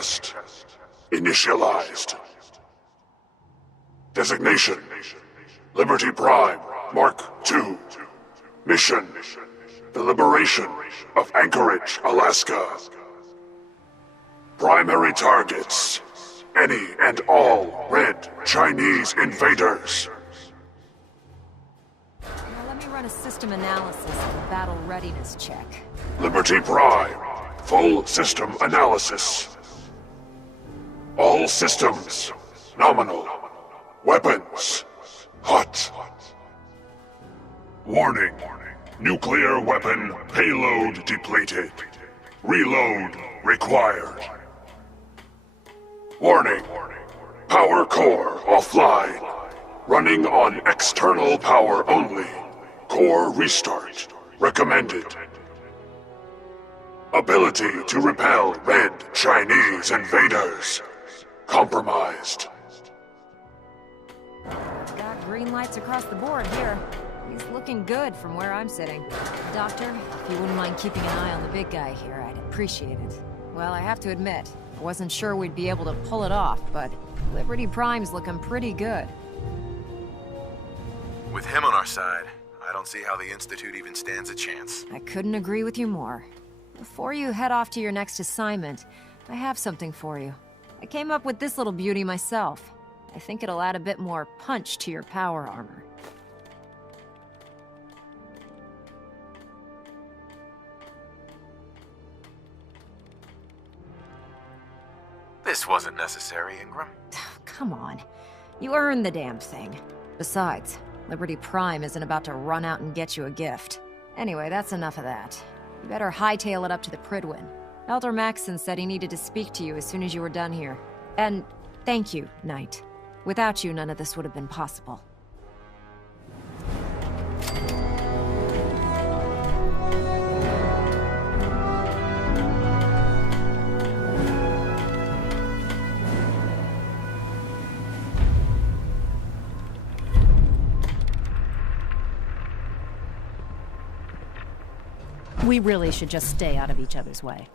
Test initialized. Designation: Liberty Prime Mark II. Mission: the liberation of Anchorage, Alaska. Primary targets: any and all red Chinese invaders. Now let me run a system analysis of the battle readiness check. Liberty Prime, full system analysis. All systems nominal. Weapons hot. Warning: nuclear weapon payload depleted. Reload required. Warning: power core offline. Running on external power only. Core restart recommended. Ability to repel red Chinese invaders compromised. Got green lights across the board here. He's looking good from where I'm sitting. Doctor, if you wouldn't mind keeping an eye on the big guy here, I'd appreciate it. Well, I have to admit, I wasn't sure we'd be able to pull it off, but Liberty Prime's looking pretty good. With him on our side, I don't see how the Institute even stands a chance. I couldn't agree with you more. Before you head off to your next assignment, I have something for you. I came up with this little beauty myself. I think it'll add a bit more punch to your power armor. This wasn't necessary, Ingram. Come on. You earned the damn thing. Besides, Liberty Prime isn't about to run out and get you a gift. Anyway, that's enough of that. You better hightail it up to the Prydwen. Elder Maxson said he needed to speak to you as soon as you were done here. And thank you, Knight. Without you, none of this would have been possible. We really should just stay out of each other's way.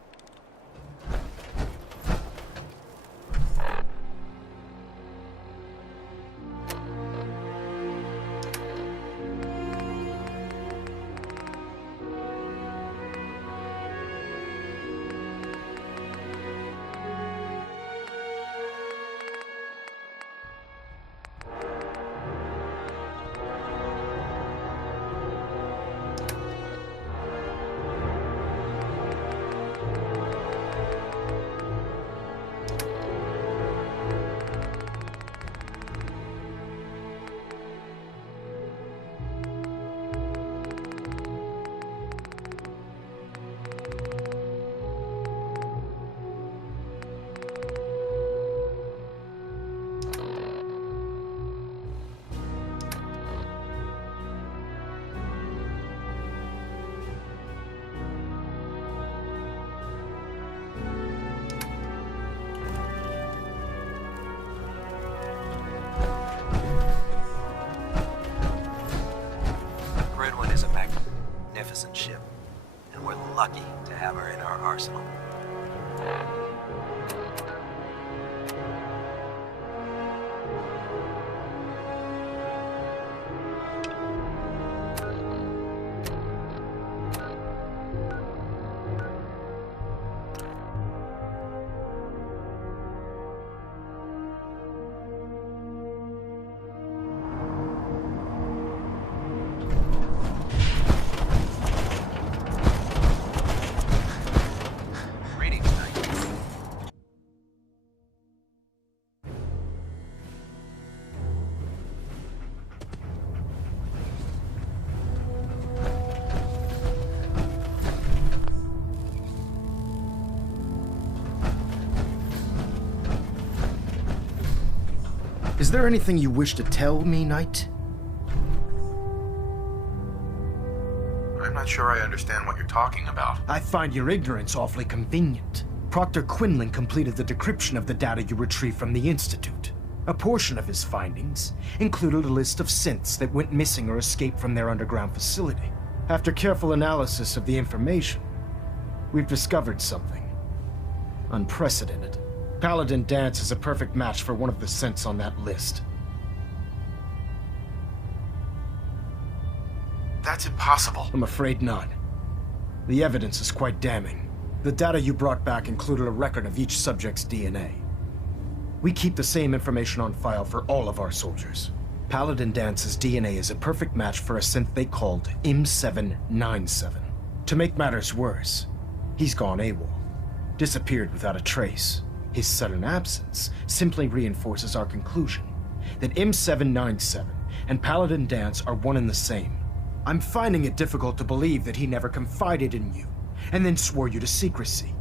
Ship, and we're lucky to have her in our arsenal. Is there anything you wish to tell me, Knight? I'm not sure I understand what you're talking about. I find your ignorance awfully convenient. Proctor Quinlan completed the decryption of the data you retrieved from the Institute. A portion of his findings included a list of synths that went missing or escaped from their underground facility. After careful analysis of the information, we've discovered something unprecedented. Paladin Danse is a perfect match for one of the synths on that list. That's impossible. I'm afraid not. The evidence is quite damning. The data you brought back included a record of each subject's DNA. We keep the same information on file for all of our soldiers. Paladin Danse's DNA is a perfect match for a synth they called M797. To make matters worse, he's gone AWOL. Disappeared without a trace. His sudden absence simply reinforces our conclusion that M797 and Paladin Danse are one and the same. I'm finding it difficult to believe that he never confided in you, and then swore you to secrecy.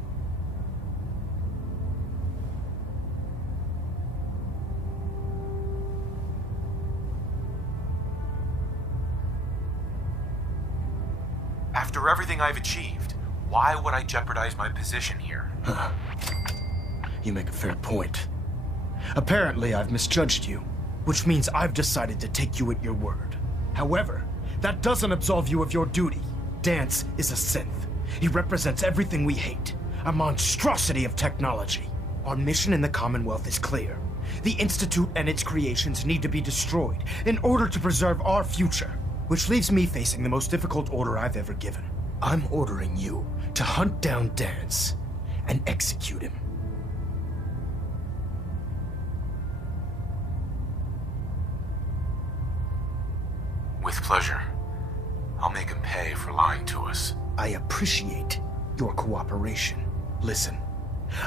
After everything I've achieved, why would I jeopardize my position here? You make a fair point. Apparently, I've misjudged you, which means I've decided to take you at your word. However, that doesn't absolve you of your duty. Danse is a synth. He represents everything we hate, a monstrosity of technology. Our mission in the Commonwealth is clear. The Institute and its creations need to be destroyed in order to preserve our future, which leaves me facing the most difficult order I've ever given. I'm ordering you to hunt down Danse and execute him. With pleasure. I'll make him pay for lying to us. I appreciate your cooperation. Listen,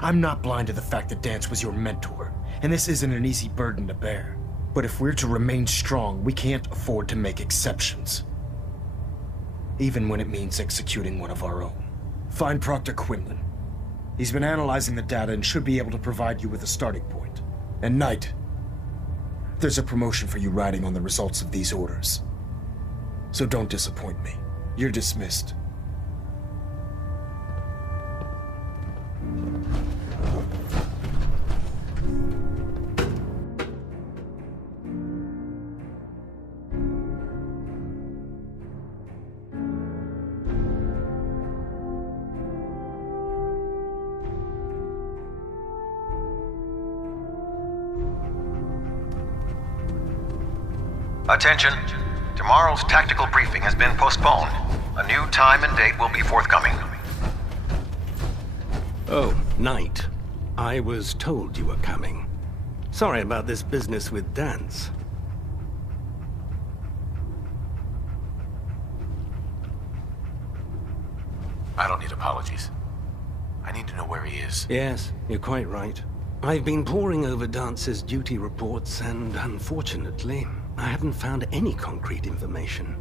I'm not blind to the fact that Danse was your mentor, and this isn't an easy burden to bear. But if we're to remain strong, we can't afford to make exceptions. Even when it means executing one of our own. Find Proctor Quinlan. He's been analyzing the data and should be able to provide you with a starting point. And Knight, there's a promotion for you riding on the results of these orders. So don't disappoint me. You're dismissed. Attention. Tomorrow's tactical briefing has been postponed. A new time and date will be forthcoming. Oh, Knight. I was told you were coming. Sorry about this business with Danse. I don't need apologies. I need to know where he is. Yes, you're quite right. I've been poring over Dance's duty reports, and unfortunately, I haven't found any concrete information.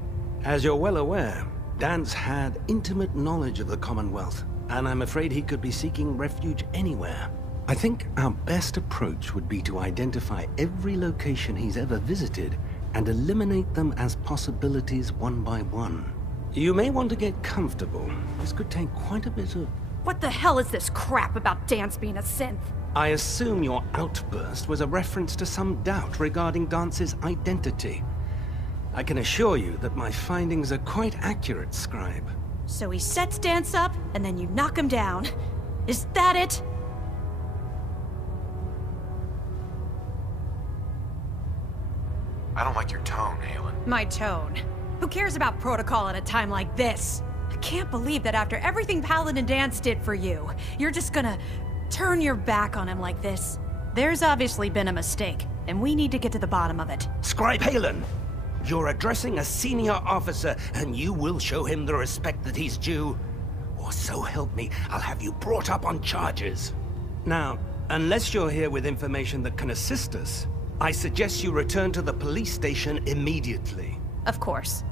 As you're well aware, Danse had intimate knowledge of the Commonwealth, and I'm afraid he could be seeking refuge anywhere. I think our best approach would be to identify every location he's ever visited and eliminate them as possibilities one by one. You may want to get comfortable. This could take quite a bit of... What the hell is this crap about Danse being a synth? I assume your outburst was a reference to some doubt regarding Dance's identity. I can assure you that my findings are quite accurate, Scribe. So he sets Danse up, and then you knock him down. Is that it? I don't like your tone, Haylen. My tone. Who cares about protocol at a time like this? I can't believe that after everything Paladin Danse did for you, you're just gonna turn your back on him like this. There's obviously been a mistake, and we need to get to the bottom of it. Scribe Haylen! You're addressing a senior officer, and you will show him the respect that he's due. Or so help me, I'll have you brought up on charges. Now, unless you're here with information that can assist us, I suggest you return to the police station immediately. Of course.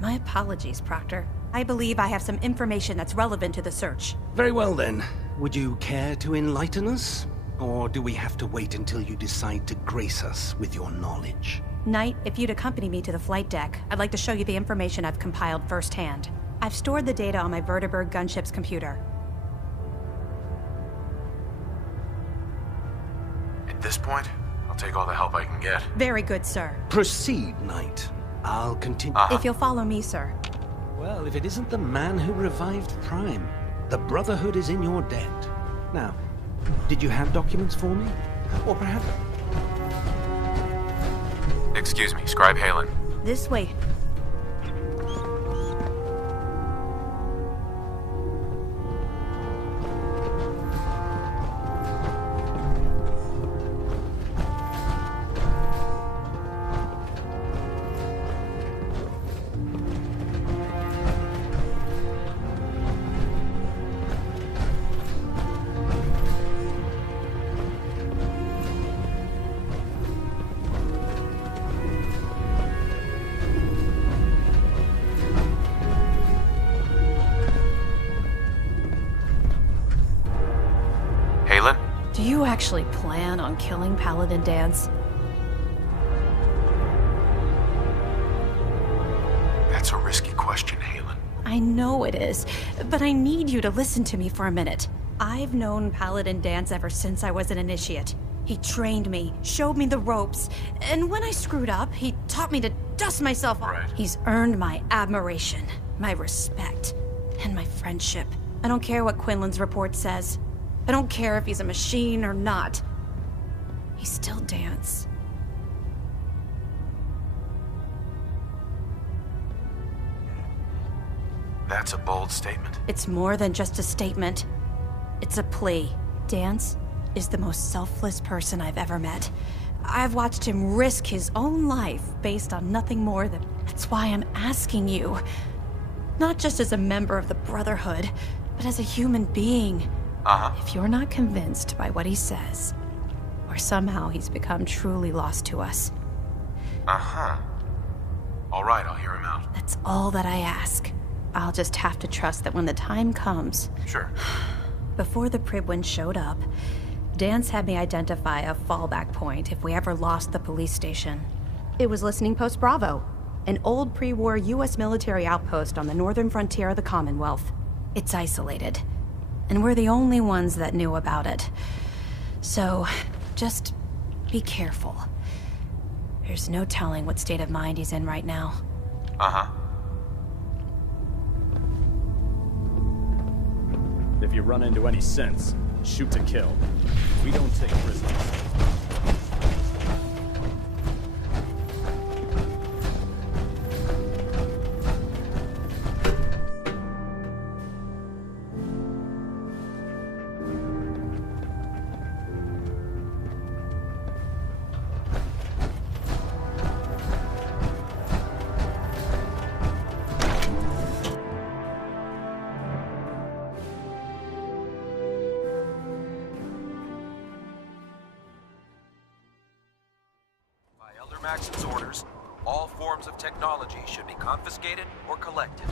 My apologies, Proctor. I believe I have some information that's relevant to the search. Very well then. Would you care to enlighten us? Or do we have to wait until you decide to grace us with your knowledge? Knight, if you'd accompany me to the flight deck, I'd like to show you the information I've compiled firsthand. I've stored the data on my Vertibird gunship's computer. At this point, I'll take all the help I can get. Very good, sir. Proceed, Knight. I'll continue. If you'll follow me, sir. Well, if it isn't the man who revived Prime, the Brotherhood is in your debt. Now, Did you have documents for me? Or perhaps... Excuse me, Scribe Halen. This way. Do you actually plan on killing Paladin Danse? That's a risky question, Halen. I know it is, but I need you to listen to me for a minute. I've known Paladin Danse ever since I was an initiate. He trained me, showed me the ropes, and when I screwed up, he taught me to dust myself off. Right. He's earned my admiration, my respect, and my friendship. I don't care what Quinlan's report says. I don't care if he's a machine or not. He's still Danse. That's a bold statement. It's more than just a statement. It's a plea. Danse is the most selfless person I've ever met. I've watched him risk his own life based on nothing more than... That's why I'm asking you. Not just as a member of the Brotherhood, but as a human being. If you're not convinced by what he says, or somehow he's become truly lost to us. All right, I'll hear him out. That's all that I ask. I'll just have to trust that when the time comes... Sure. Before the Prydwen showed up, Danse had me identify a fallback point if we ever lost the police station. It was Listening Post Bravo, an old pre-war US military outpost on the northern frontier of the Commonwealth. It's isolated, and we're the only ones that knew about it. So, just be careful. There's no telling what state of mind he's in right now. If you run into any sense, shoot to kill. We don't take prisoners. Maxon's orders, all forms of technology should be confiscated or collected.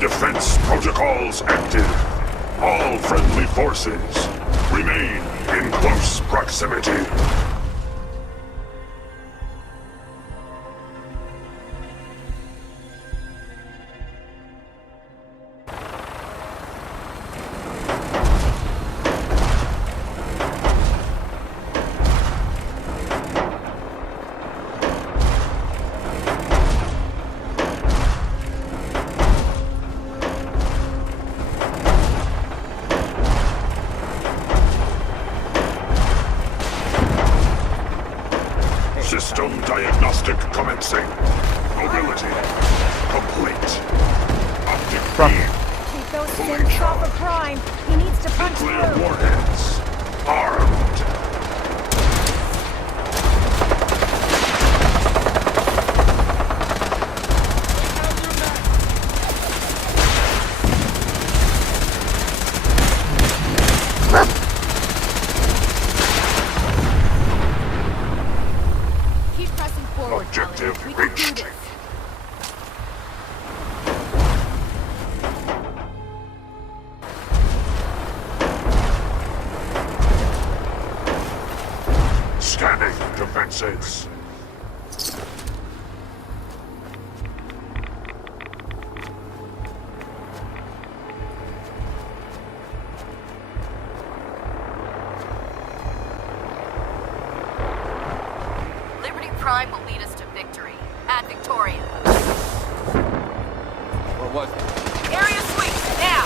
Defense protocols active. All friendly forces remain in close proximity. System diagnostic commencing. Mobility complete. from beam. Keep those synths off of Prime. He needs to punch Nuclear through. warheads. Armed. Keep pressing forward, Objective Paladin. We can do reached. this. Scanning defenses. Liberty Prime will lead us to victory. At Victoria. Where was it? Area sweep, now!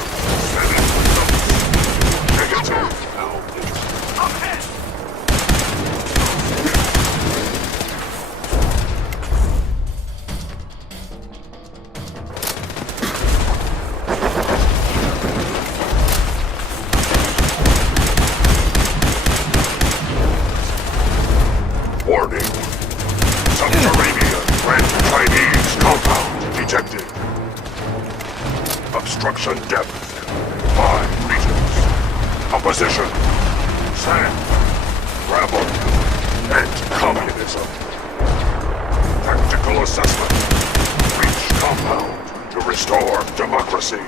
Negative. Now. Up ahead. Warning. Subterranean Red Chinese compound detected. Obstruction depth 5 meters. Opposition. Sand. Gravel. And communism. Tactical assessment. Reach compound to restore democracy.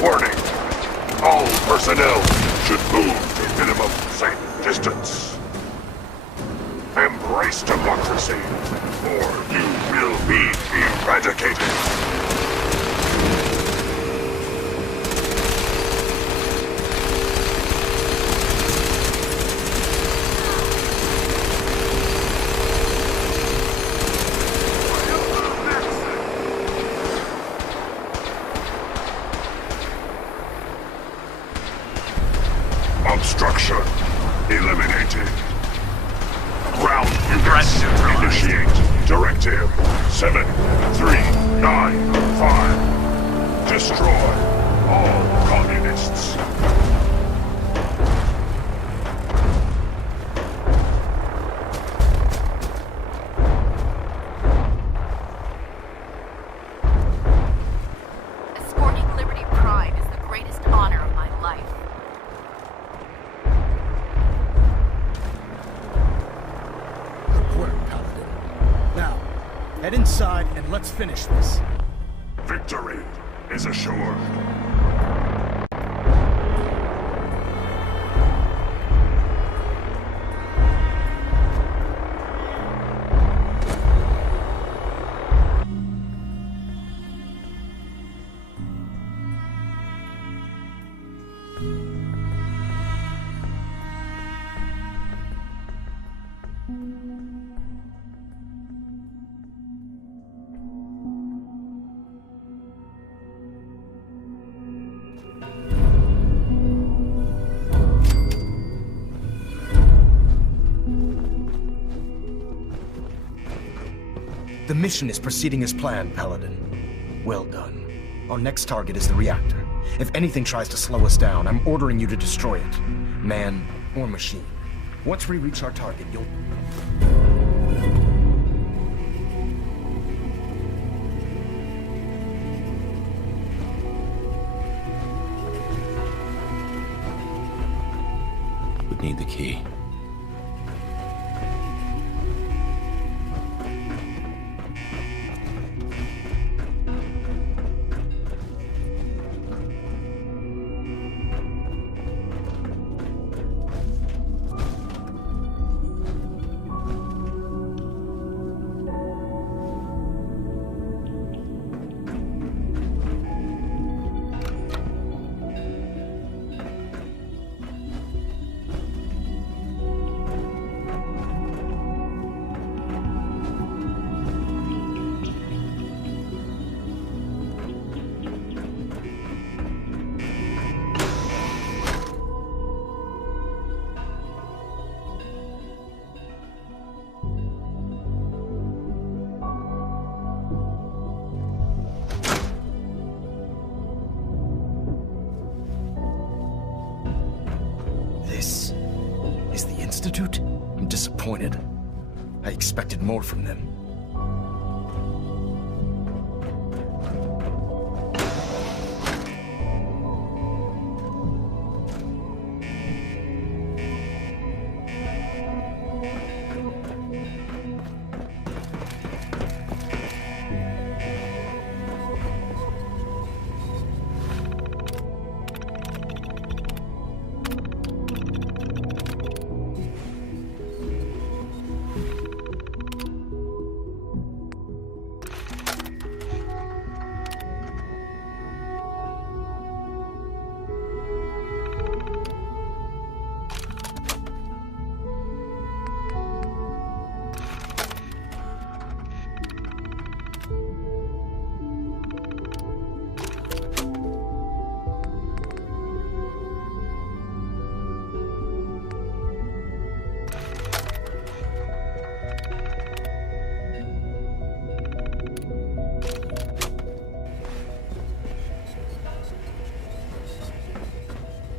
Warning. All personnel should move to minimum safe distance. Embrace democracy, or you will be eradicated. Obstruction eliminated. Ground units initiate Directive 7395. Destroy all communists. Escorting Liberty Prime is the greatest honor of my life. Good work, Paladin. Now, head inside and let's finish this. Victory is assured. The mission is proceeding as planned, Paladin. Well done. Our next target is the reactor. If anything tries to slow us down, I'm ordering you to destroy it. Man or machine. Once we reach our target, you'll... Would need the key. Institute? I'm disappointed. I expected more from them.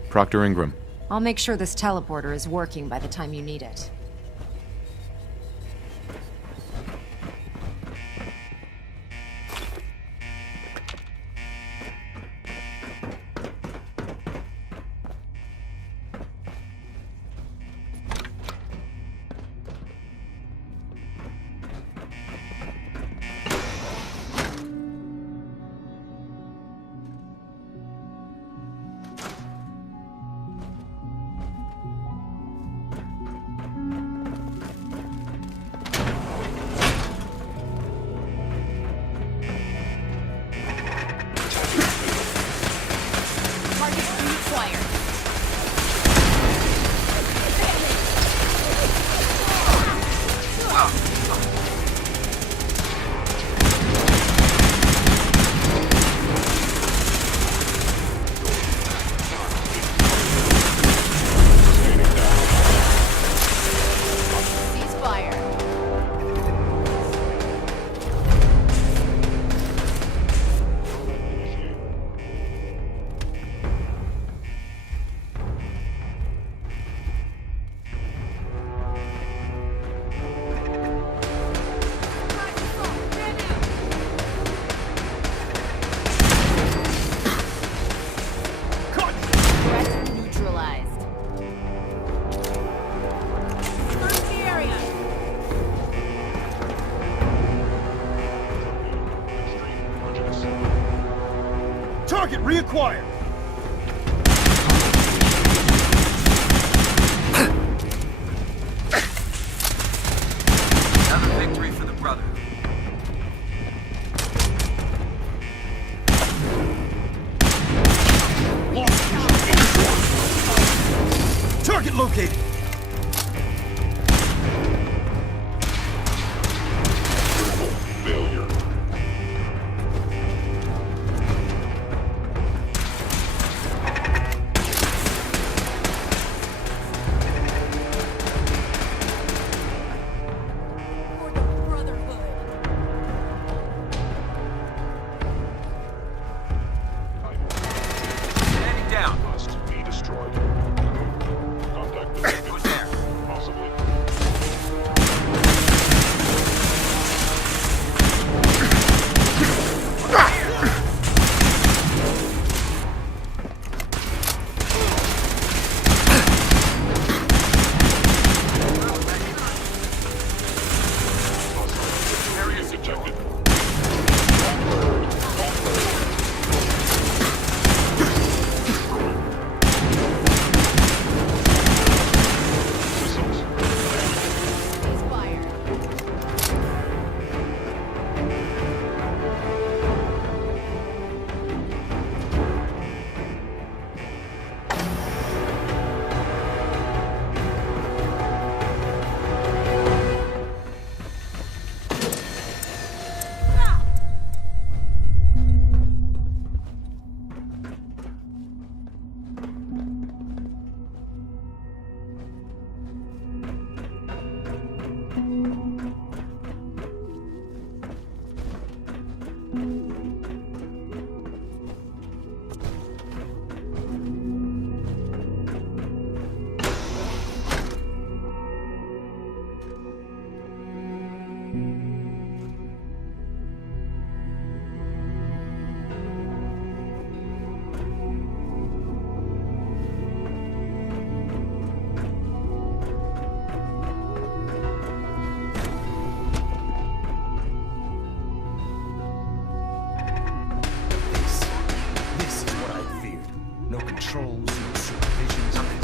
Proctor Ingram. I'll make sure this teleporter is working by the time you need it. Target reacquired! Another victory for the brother. Target located! Failure.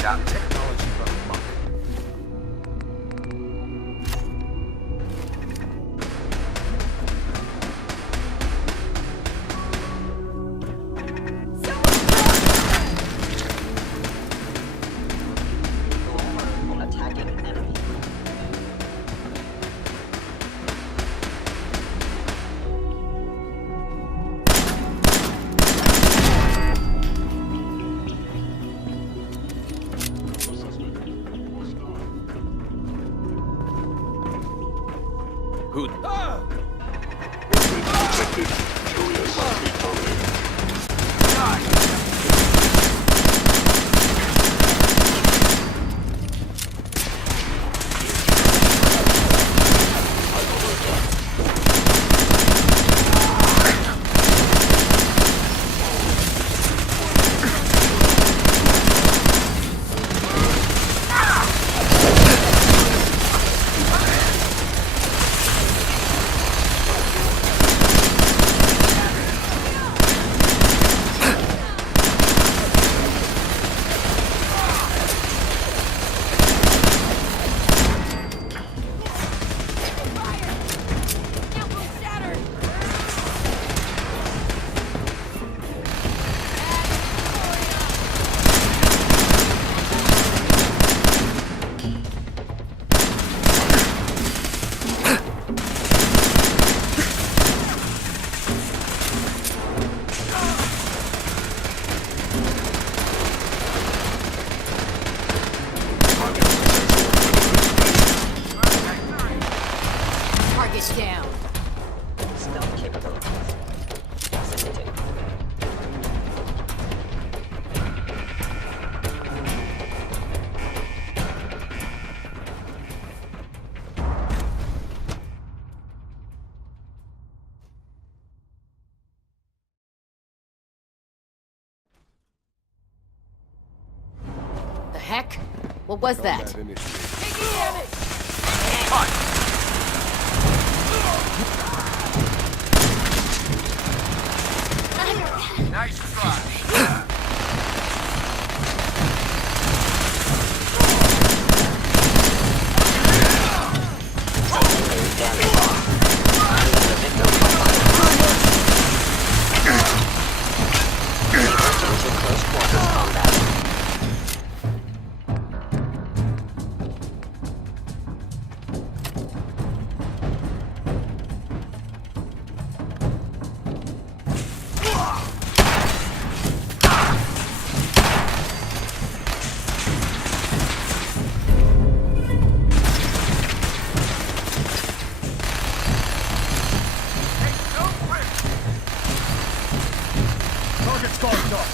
Got technology run amok. Attacking enemy. Who? Target down. Stealth capabilities. Facilitated. The heck? What was that? Nice try. Into close quarters combat. Target's guarded up.